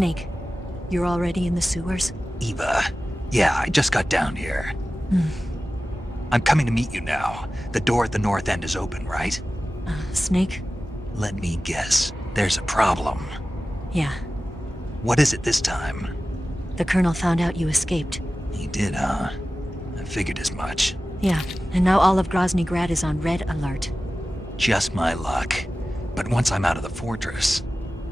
Snake, you're already in the sewers? Eva, yeah, I just got down here. I'm coming to meet you now. The door at the north end is open, right? Snake? Let me guess. There's a problem. Yeah. What is it this time? The Colonel found out you escaped. He did, huh? I figured as much. Yeah, and now all of Grozny Grad is on red alert. Just my luck. But once I'm out of the fortress...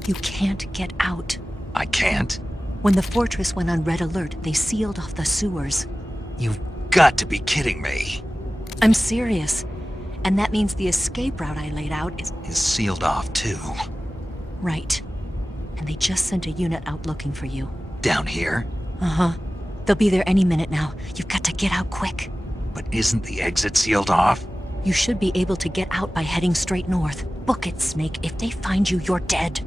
You can't get out. I can't? When the fortress went on red alert, they sealed off the sewers. You've got to be kidding me. I'm serious. And that means the escape route I laid out is sealed off, too. Right. And they just sent a unit out looking for you. Down here? Uh-huh. They'll be there any minute now. You've got to get out quick. But isn't the exit sealed off? You should be able to get out by heading straight north. Book it, Snake. If they find you, you're dead.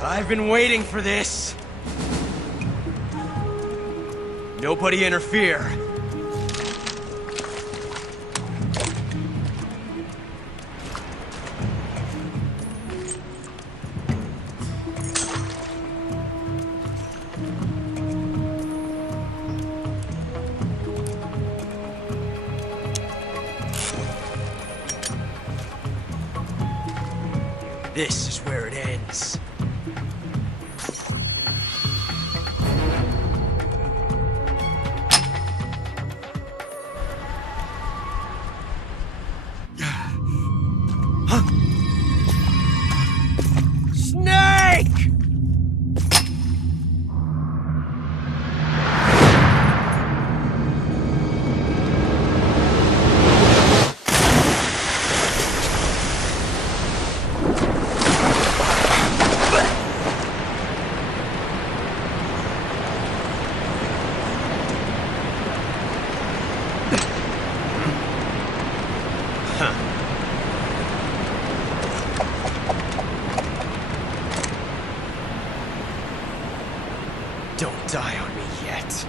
I've been waiting for this. Nobody interfere. This is where it ends. Don't die on me yet.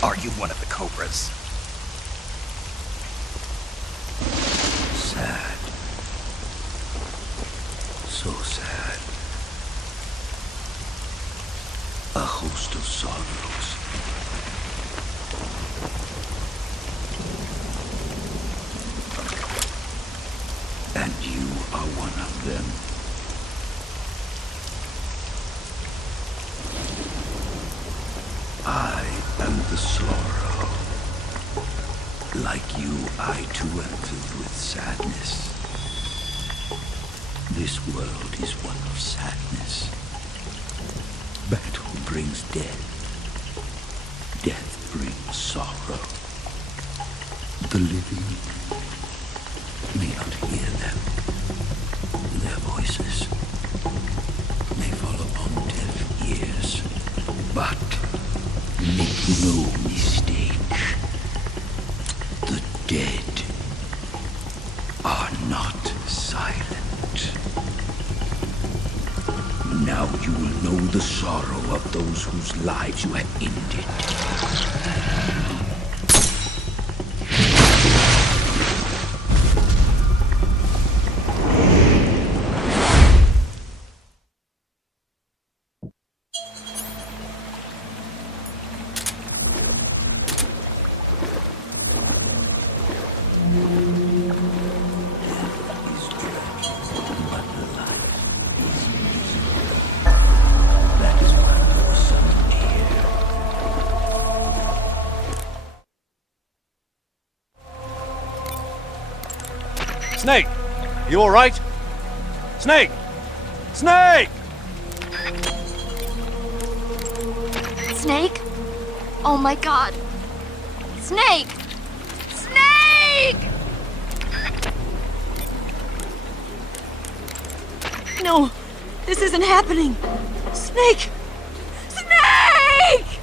Are you one of the Cobras? Sad. So sad. A host of sorrows. And you are one of them. I am the sorrow. Like you, I too am filled with sadness. This world is one of sadness. Battle brings death. Death brings sorrow. The living may not hear them. Their voices may fall upon deaf ears. But make no mistake, the dead are not silent. Now you will know the sorrow of those whose lives you have ended. Snake! You alright? Snake! Snake! Snake? Oh my god. Snake! Snake! No, this isn't happening. Snake! Snake!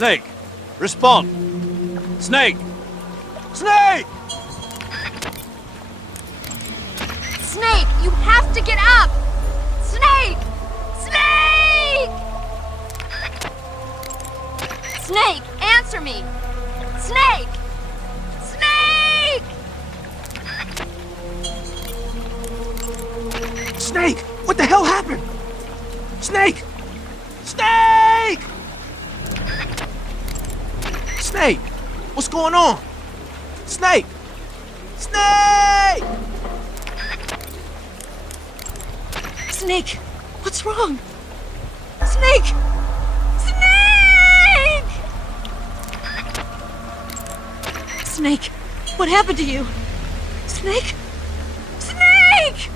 Snake! Respond! Snake! Snake! Snake, you have to get up! Snake! Snake! Snake, answer me! Snake! Snake! Snake! What the hell happened? Snake! Snake! Snake! What's going on? Snake! Snake! Snake! What's wrong? Snake! Snake! Snake! What happened to you? Snake! Snake!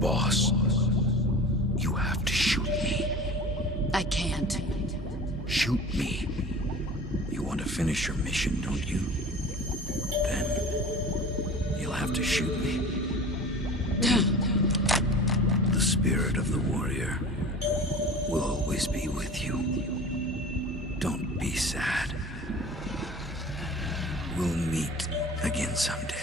Boss, you have to shoot me. I can't. Shoot me. You want to finish your mission, don't you? Then you'll have to shoot me. The spirit of the warrior will always be with you. Don't be sad. We'll meet again someday.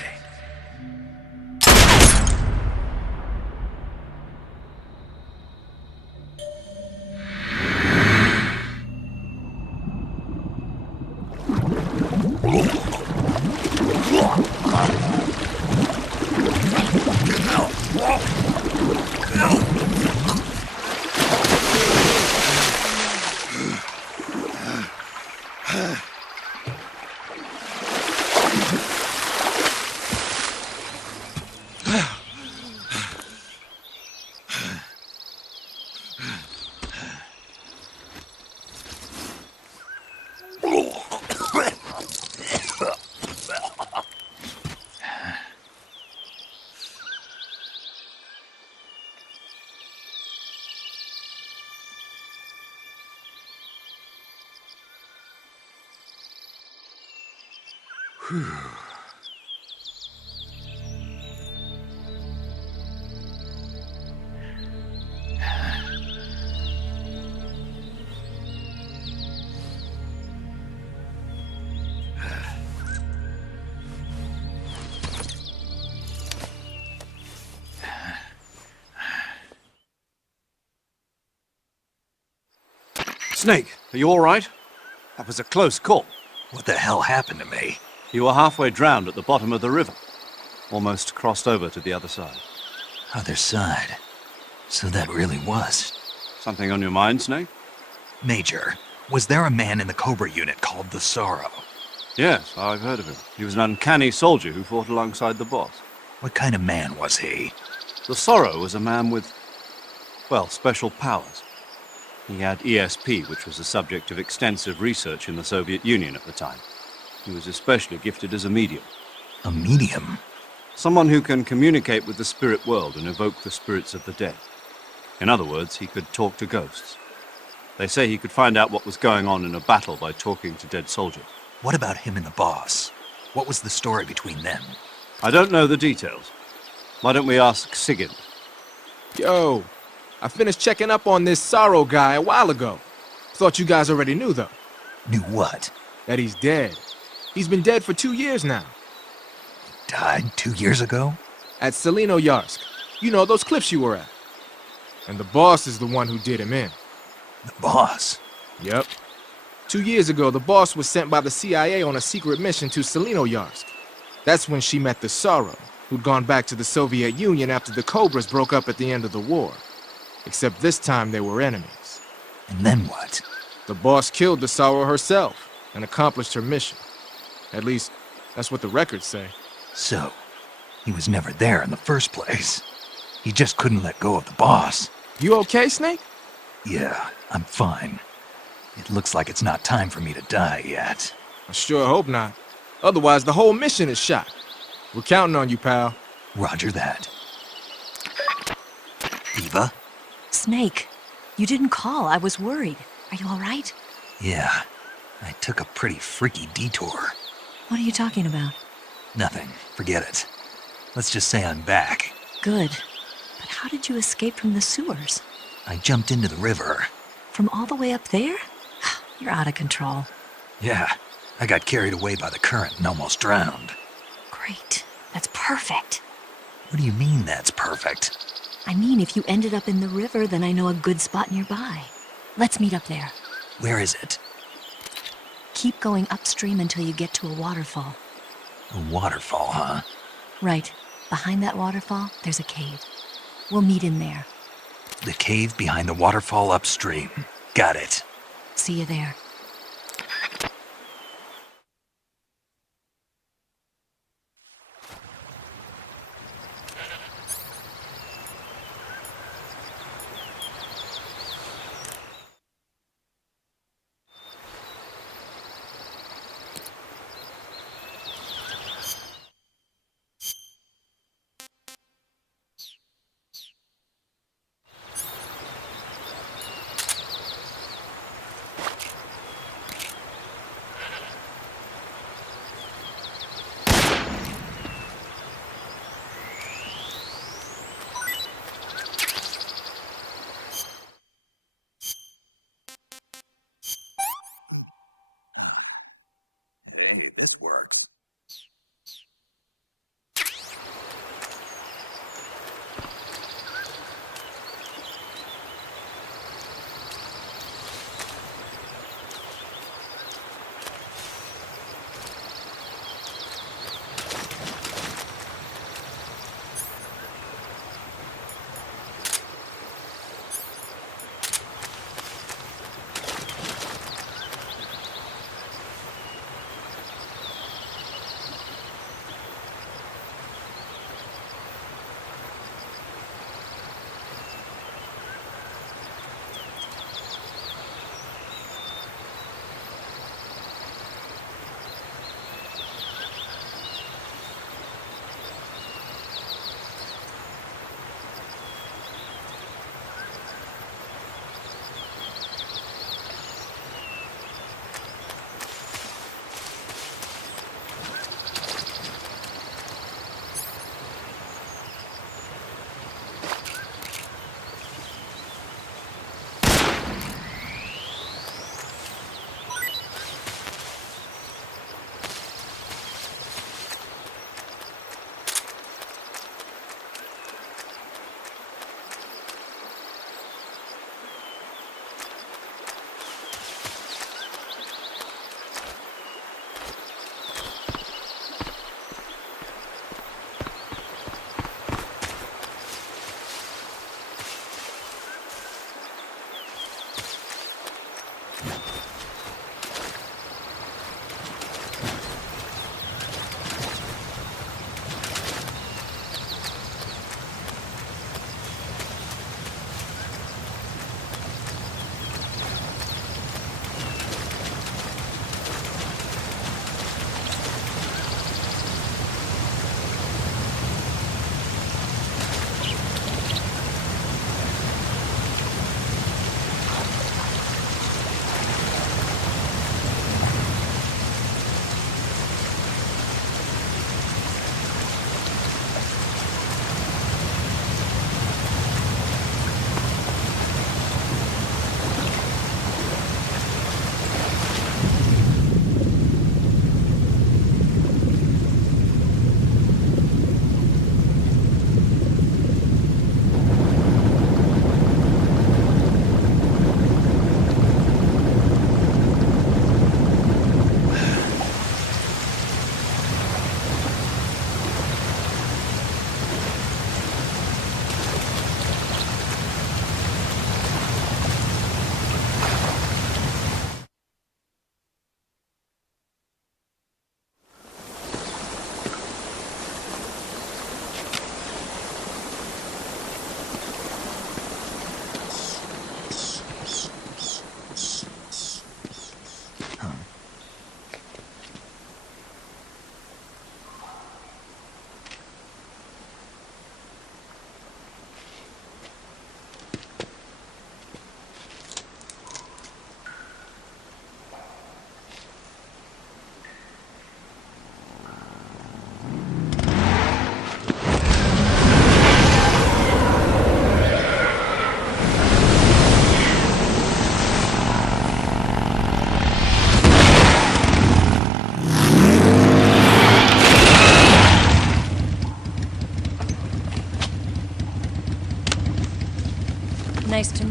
Snake, are you all right? That was a close call. What the hell happened to me? You were halfway drowned at the bottom of the river. Almost crossed over to the other side. Other side. So that really was. Something on your mind, Snake? Major, was there a man in the Cobra unit called the Sorrow? Yes, I've heard of him. He was an uncanny soldier who fought alongside the boss. What kind of man was he? The Sorrow was a man with, well, special powers. He had ESP, which was the subject of extensive research in the Soviet Union at the time. He was especially gifted as a medium. A medium? Someone who can communicate with the spirit world and evoke the spirits of the dead. In other words, he could talk to ghosts. They say he could find out what was going on in a battle by talking to dead soldiers. What about him and the boss? What was the story between them? I don't know the details. Why don't we ask Sigyn? Yo, I finished checking up on this Sorrow guy a while ago. Thought you guys already knew, though. Knew what? That he's dead. He's been dead for 2 years now. Died 2 years ago? At Celino-Yarsk. You know, those cliffs you were at. And the boss is the one who did him in. The boss? Yep. 2 years ago, the boss was sent by the CIA on a secret mission to Celino-Yarsk. That's when she met the Sorrow, who'd gone back to the Soviet Union after the Cobras broke up at the end of the war. Except this time they were enemies. And then what? The boss killed the Sorrow herself and accomplished her mission. At least, that's what the records say. So, he was never there in the first place. He just couldn't let go of the boss. You okay, Snake? Yeah, I'm fine. It looks like it's not time for me to die yet. I sure hope not. Otherwise, the whole mission is shot. We're counting on you, pal. Roger that. Eva? Snake, you didn't call. I was worried. Are you all right? Yeah, I took a pretty freaky detour. What are you talking about? Nothing. Forget it. Let's just say I'm back. Good. But how did you escape from the sewers? I jumped into the river. From all the way up there? You're out of control. Yeah, I got carried away by the current and almost drowned. Great. That's perfect. What do you mean that's perfect? I mean, if you ended up in the river, then I know a good spot nearby. Let's meet up there. Where is it? Keep going upstream until you get to a waterfall. A waterfall, huh? Right. Behind that waterfall, there's a cave. We'll meet in there. The cave behind the waterfall upstream. Got it. See you there. Hey, this works.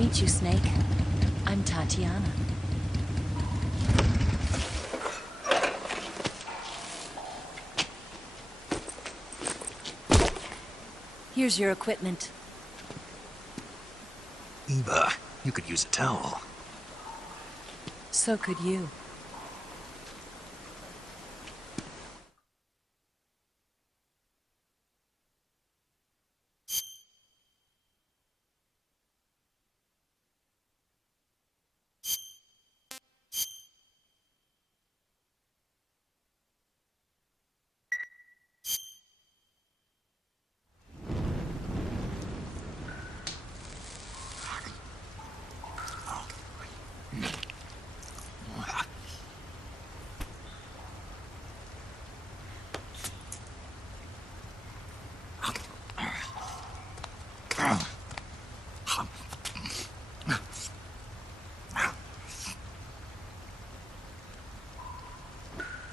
meet you, Snake. I'm Tatiana. Here's your equipment. Eva, you could use a towel. So could you.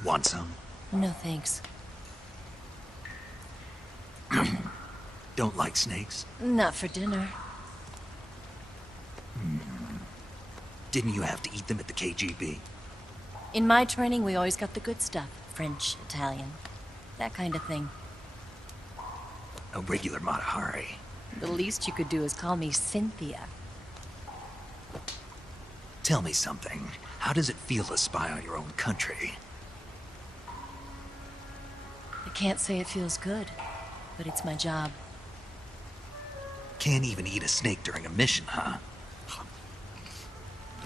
Want some? No thanks. Don't like snakes? Not for dinner. Didn't you have to eat them at the KGB? In my training, we always got the good stuff. French, Italian, that kind of thing. A regular Mata Hari. The least you could do is call me Cynthia. Tell me something. How does it feel to spy on your own country? I can't say it feels good, but it's my job. Can't even eat a snake during a mission, huh?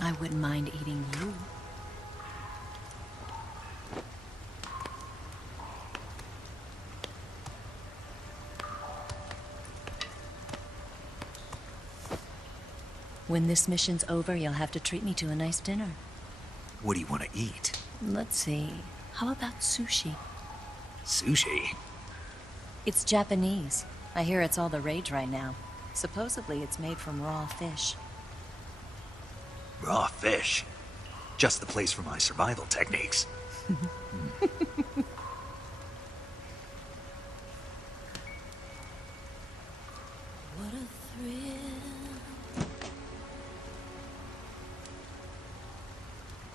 I wouldn't mind eating you. When this mission's over, you'll have to treat me to a nice dinner. What do you want to eat? Let's see. How about sushi? Sushi? It's Japanese. I hear it's all the rage right now. Supposedly it's made from raw fish. Raw fish? Just the place for my survival techniques. What a thrill.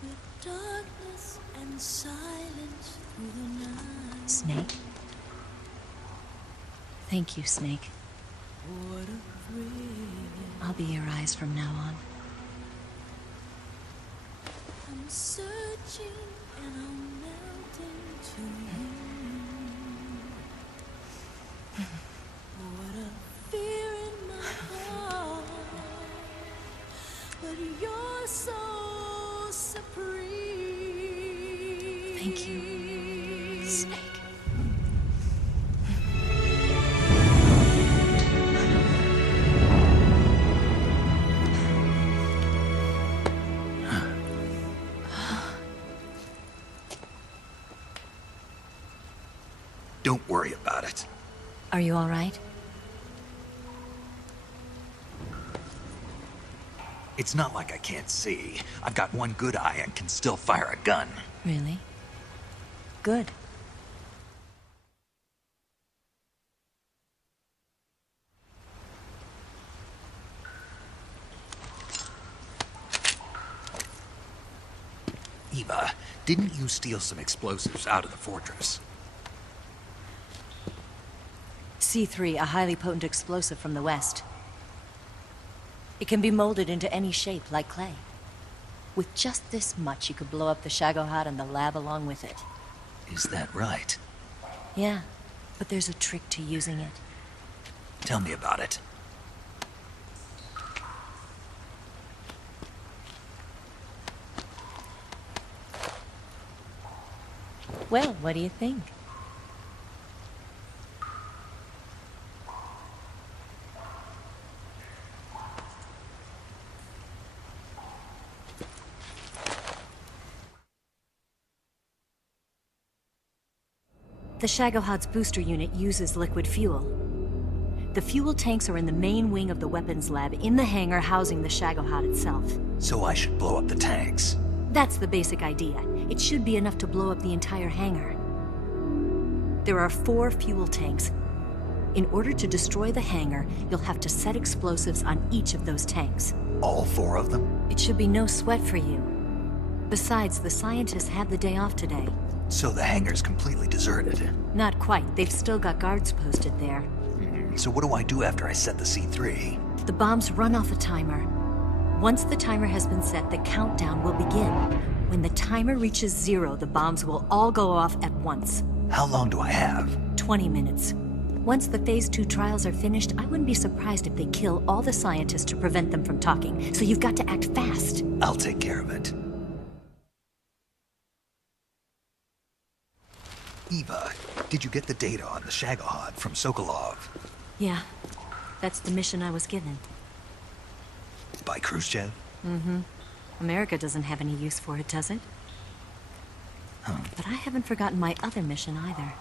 With darkness and silence through the night. Snake? Thank you, Snake. What a thrill. I'll be your eyes from now on. I'm searching and I'm melting to you. What a fear in my heart, but you're so supreme. Thank you, Snake. Don't worry about it. Are you all right? It's not like I can't see. I've got one good eye and can still fire a gun. Really? Good. Eva, didn't you steal some explosives out of the fortress? C3, a highly potent explosive from the west. It can be molded into any shape, like clay. With just this much, you could blow up the Shagohod and the lab along with it. Is that right? Yeah, but there's a trick to using it. Tell me about it. Well, what do you think? The Shagohod's booster unit uses liquid fuel. The fuel tanks are in the main wing of the weapons lab in the hangar housing the Shagohod itself. So I should blow up the tanks. That's the basic idea. It should be enough to blow up the entire hangar. There are 4 fuel tanks. In order to destroy the hangar, you'll have to set explosives on each of those tanks. All 4 of them? It should be no sweat for you. Besides, the scientists had the day off today. So the hangar's completely deserted. Not quite. They've still got guards posted there. So what do I do after I set the C3? The bombs run off a timer. Once the timer has been set, the countdown will begin. When the timer reaches 0, the bombs will all go off at once. How long do I have? 20 minutes. Once the Phase 2 trials are finished, I wouldn't be surprised if they kill all the scientists to prevent them from talking. So you've got to act fast. I'll take care of it. Eva, did you get the data on the Shagohod from Sokolov? Yeah, that's the mission I was given. By Khrushchev? America doesn't have any use for it, does it? But I haven't forgotten my other mission either.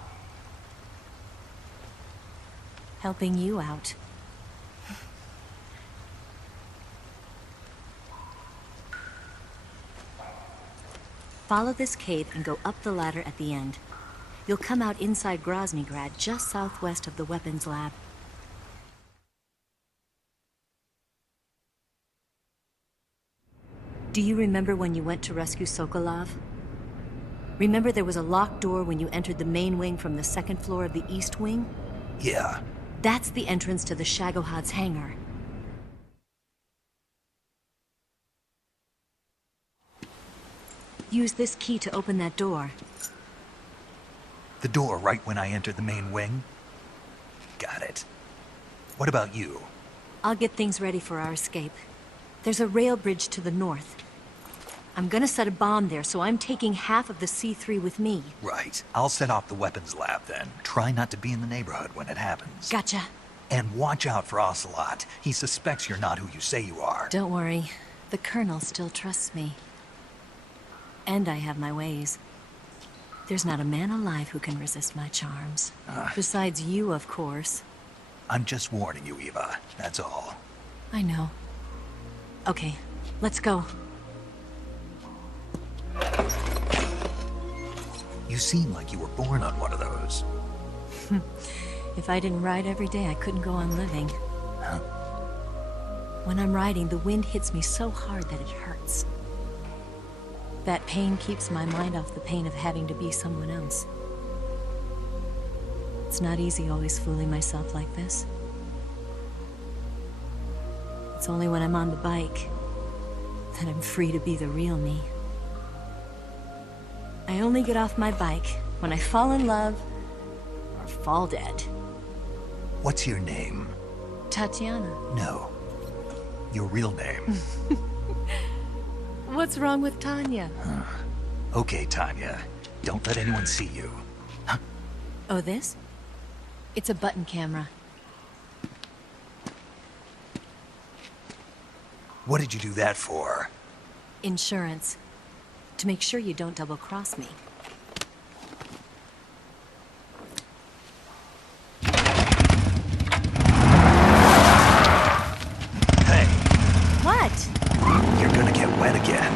Helping you out. Follow this cave and go up the ladder at the end. You'll come out inside Groznygrad, just southwest of the weapons lab. Do you remember when you went to rescue Sokolov? Remember there was a locked door when you entered the main wing from the 2nd floor of the East Wing? Yeah. That's the entrance to the Shagohod's hangar. Use this key to open that door. The door right when I entered the main wing? Got it. What about you? I'll get things ready for our escape. There's a rail bridge to the north. I'm gonna set a bomb there, so I'm taking half of the C3 with me. Right. I'll set off the weapons lab then. Try not to be in the neighborhood when it happens. Gotcha. And watch out for Ocelot. He suspects you're not who you say you are. Don't worry. The Colonel still trusts me. And I have my ways. There's not a man alive who can resist my charms. Besides you, of course. I'm just warning you, Eva. That's all. I know. Okay, let's go. You seem like you were born on one of those. If I didn't ride every day, I couldn't go on living. Huh? When I'm riding, the wind hits me so hard that it hurts. That pain keeps my mind off the pain of having to be someone else. It's not easy always fooling myself like this. It's only when I'm on the bike that I'm free to be the real me. I only get off my bike when I fall in love or fall dead. What's your name? Tatiana. No. Your real name. What's wrong with Tanya? Okay, Tanya. Don't let anyone see you. Oh, this? It's a button camera. What did you do that for? Insurance. To make sure you don't double-cross me. Hey, What? you're gonna get wet again.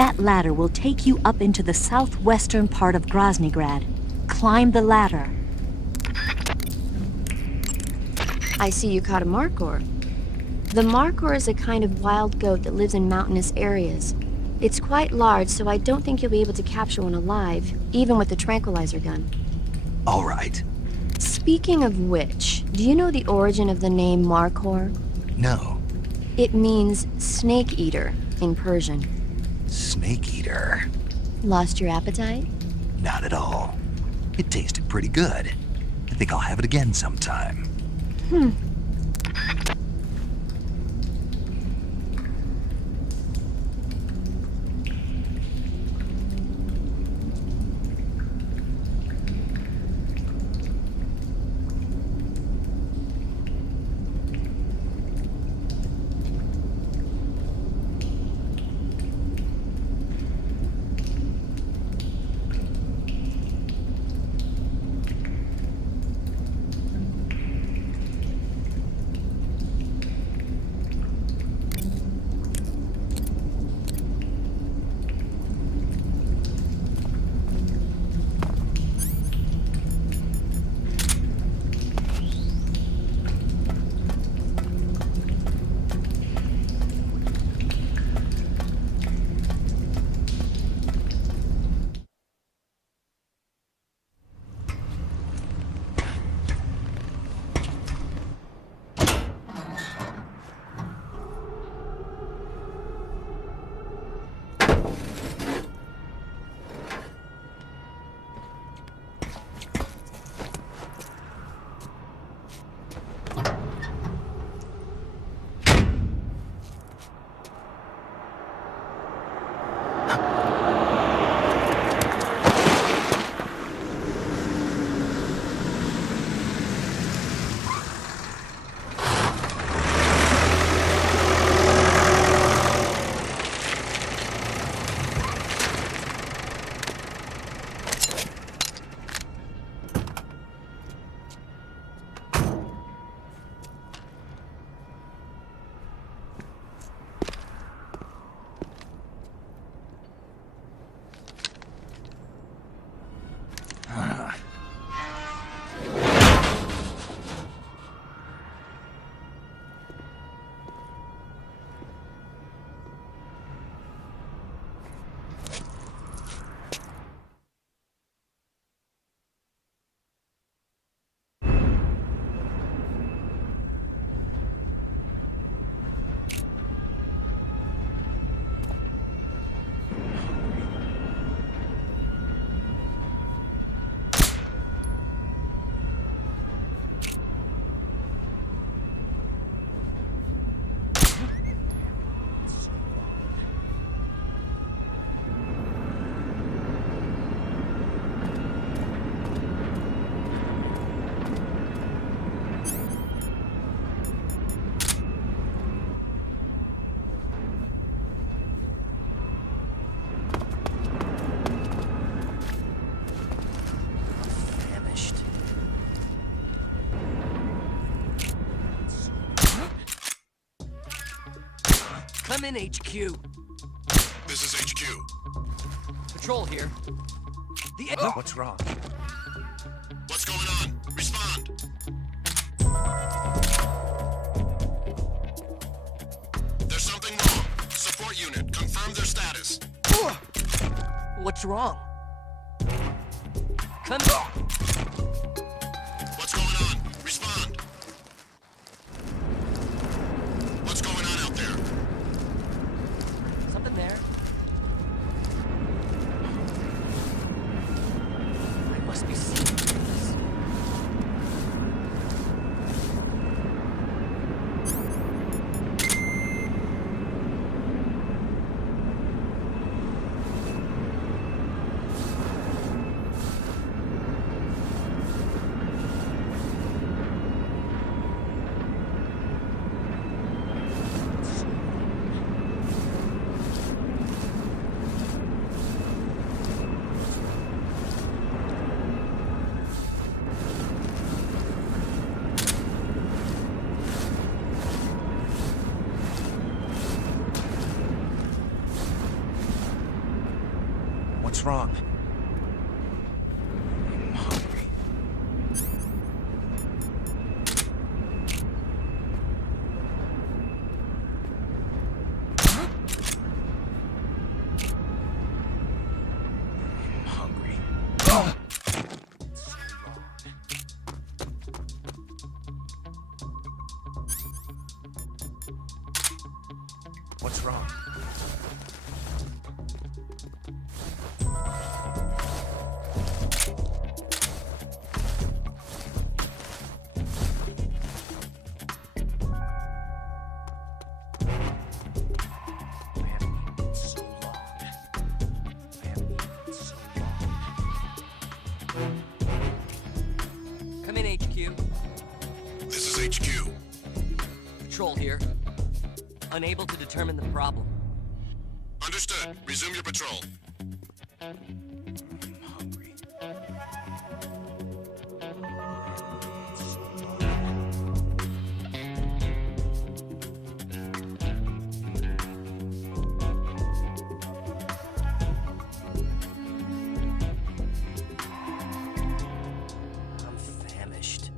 That ladder will take you up into the southwestern part of Groznygrad. Climb the ladder. I see you caught a Markor. The Markor is a kind of wild goat that lives in mountainous areas. It's quite large, so I don't think you'll be able to capture one alive, even with the tranquilizer gun. All right. Speaking of which, do you know the origin of the name Markor? No. It means snake eater in Persian. Snake eater. Lost your appetite? Not at all. It tasted pretty good. I think I'll have it again sometime. I'm in HQ. This is HQ. Patrol here. What's wrong? What's going on? Respond. There's something wrong. Support unit, confirm their status. What's wrong? Come What's going on? Respond. What's going on out there? Something there. I must be seeing this. What's wrong? I'm hungry. I'm hungry. What's wrong? Come in, HQ. This is HQ. Patrol here. Unable to determine the problem. Understood. Resume your patrol. I'm hungry. I'm famished.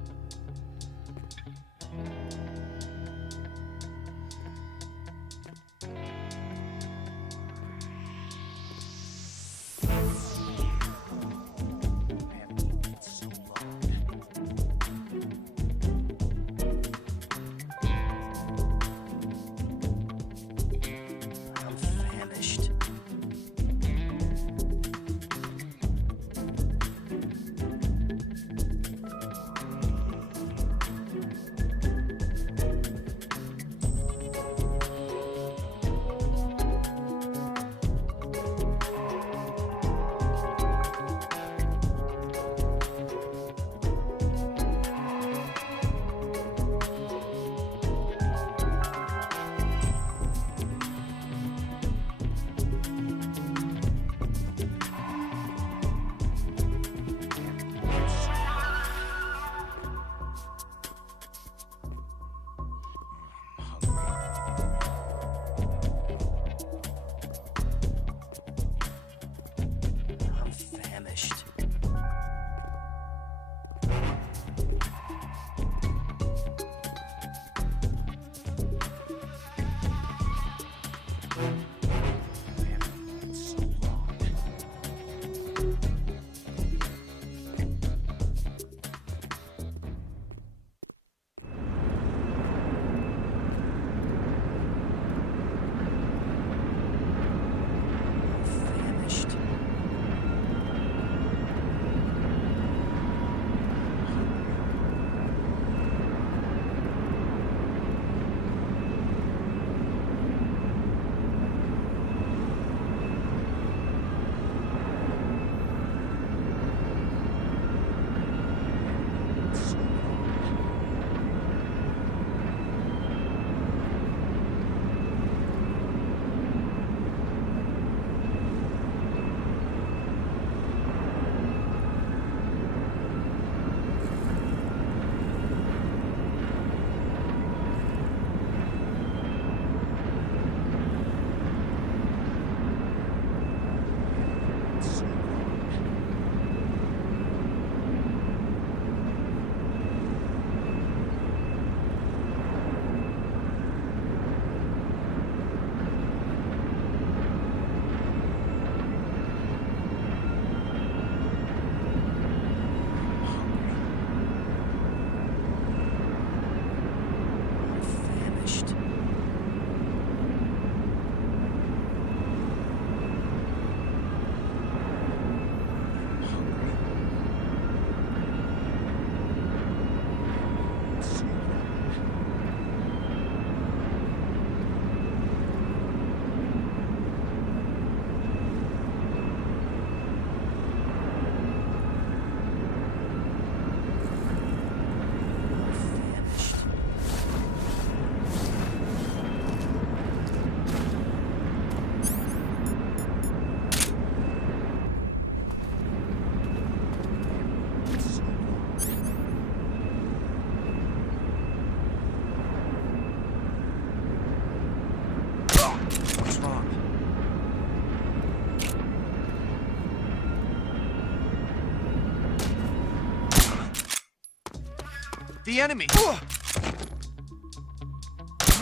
The enemy!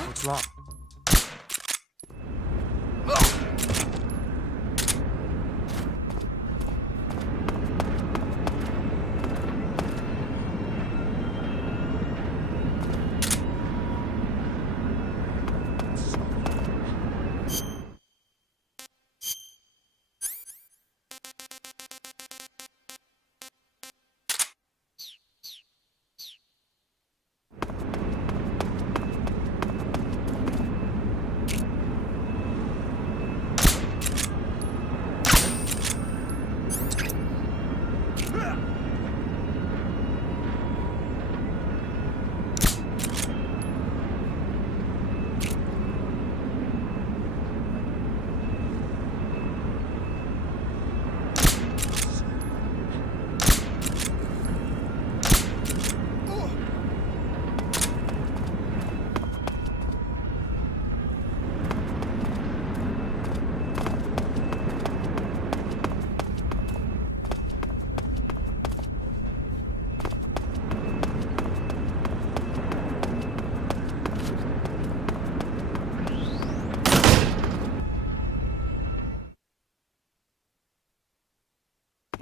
What's wrong?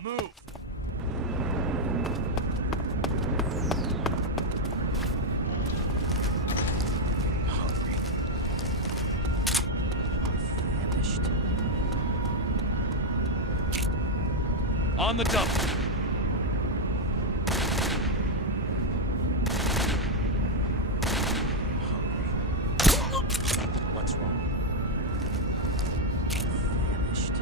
Move! Famished. On the double! What's wrong? Famished.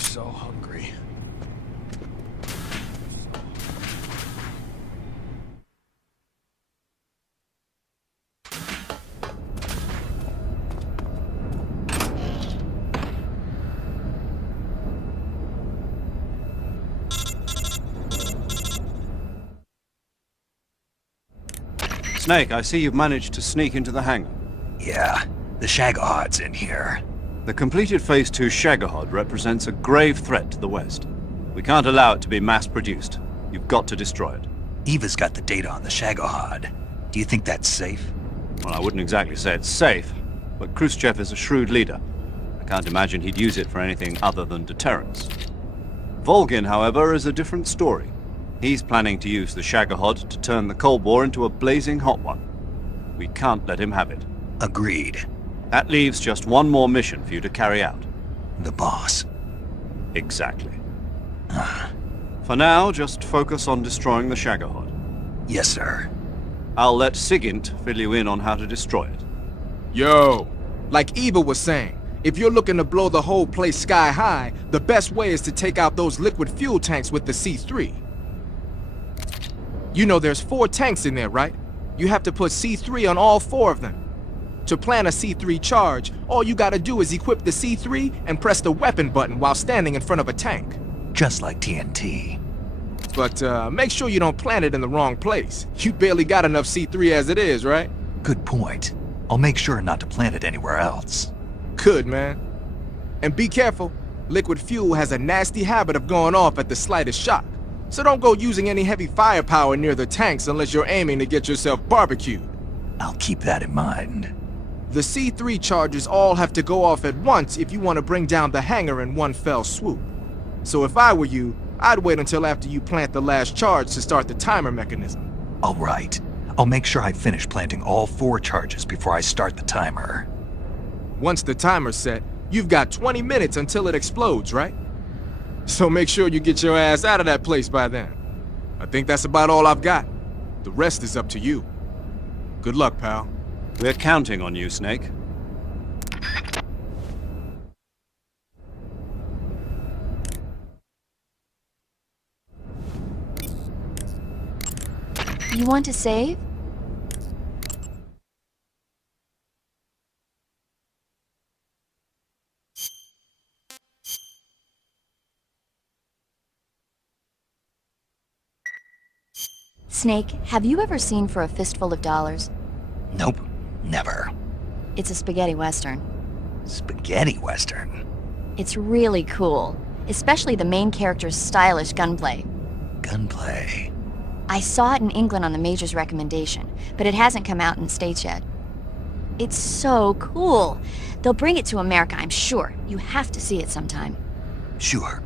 So hungry. Snake, I see you've managed to sneak into the hangar. Yeah, the Shagahard's in here. The completed Phase 2 Shagohod represents a grave threat to the West. We can't allow it to be mass-produced. You've got to destroy it. Eva's got the data on the Shagohod. Do you think that's safe? Well, I wouldn't exactly say it's safe, but Khrushchev is a shrewd leader. I can't imagine he'd use it for anything other than deterrence. Volgin, however, is a different story. He's planning to use the Shagohod to turn the Cold War into a blazing hot one. We can't let him have it. Agreed. That leaves just one more mission for you to carry out. The boss. Exactly. For now, just focus on destroying the Shagohod. Yes, sir. I'll let Sigint fill you in on how to destroy it. Yo, like Eva was saying, if you're looking to blow the whole place sky high, the best way is to take out those liquid fuel tanks with the C3. You know there's 4 tanks in there, right? You have to put C3 on all 4 of them. To plan a C3 charge, all you gotta do is equip the C3 and press the weapon button while standing in front of a tank. Just like TNT. But make sure you don't plant it in the wrong place. You barely got enough C3 as it is, right? Good point. I'll make sure not to plant it anywhere else. Good, man. And be careful. Liquid fuel has a nasty habit of going off at the slightest shock. So don't go using any heavy firepower near the tanks unless you're aiming to get yourself barbecued. I'll keep that in mind. The C3 charges all have to go off at once if you want to bring down the hangar in one fell swoop. So if I were you, I'd wait until after you plant the last charge to start the timer mechanism. All right. I'll make sure I finish planting all 4 charges before I start the timer. Once the timer's set, you've got 20 minutes until it explodes, right? So make sure you get your ass out of that place by then. I think that's about all I've got. The rest is up to you. Good luck, pal. We're counting on you, Snake. You want to save? Snake, have you ever seen For a Fistful of Dollars? Nope. Never. It's a spaghetti western. Spaghetti western? It's really cool, especially the main character's stylish gunplay. Gunplay? I saw it in England on the Major's recommendation, but it hasn't come out in the States yet. It's so cool. They'll bring it to America, I'm sure. You have to see it sometime. Sure.